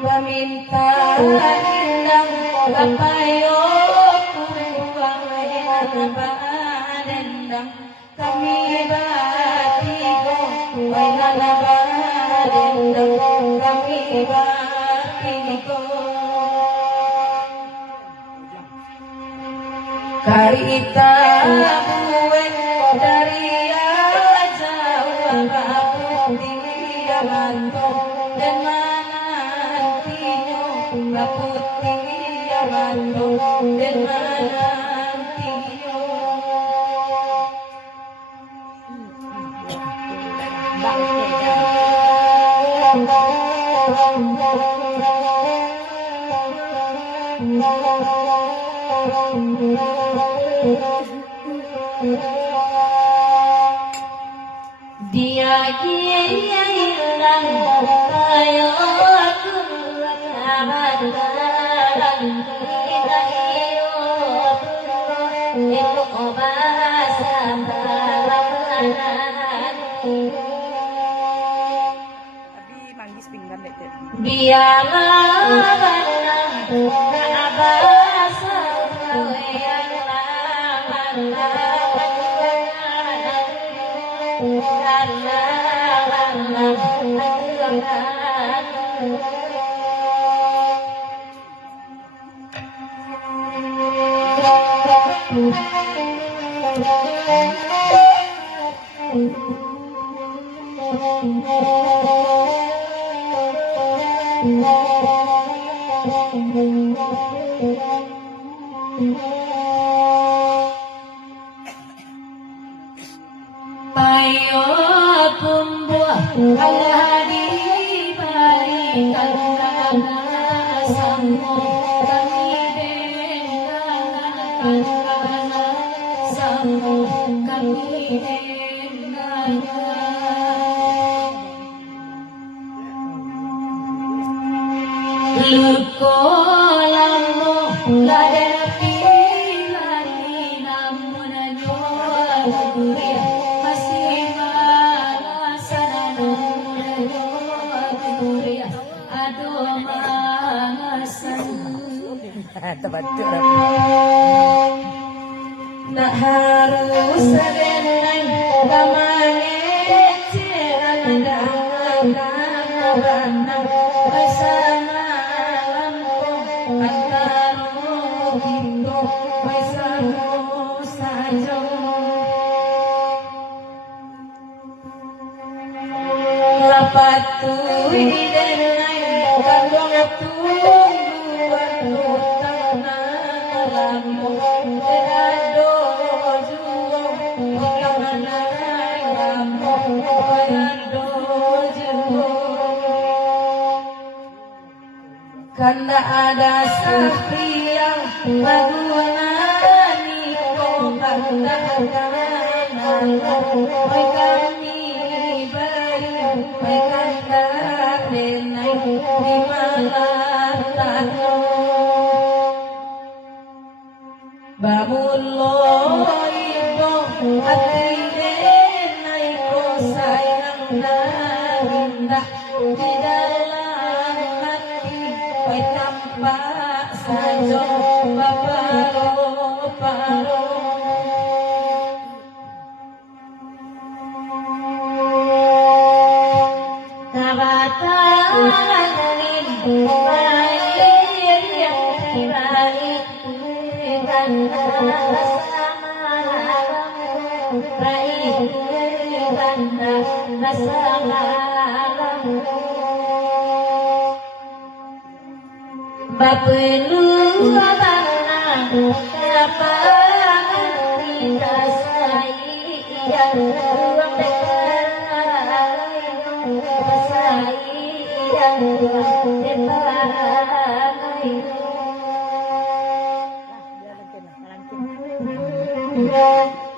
Meminta indang kapayo kuruang dendang kami batigo wainalaba dendang kami batigo karita buwen dari jauh putih mantong dan manantiyo putih mantong dan manantiyo dia hilang ayo aku kabaran kita iyo itu obasan dalam biarlah abasa yang payo pembuah Allah diberikan sama kami dengan sama kami dengan luko lamu ladar pilihan namun nyuruh masih malasan nyuruh aduh malasan nak harus dengan kamane cerang dan bersama lampu antaru hindu bersama saja lapatu dengan kandung tungguan tanah lampu terado juo tanah lampu terado juo karena ada sapi yang magunani kami beri kanda denai di malatan bamulo ibo hati denai ko sayang indah di dalam hati tampak saja paro Bapelu abang apa kita sayang ruang sayang depan Thank you.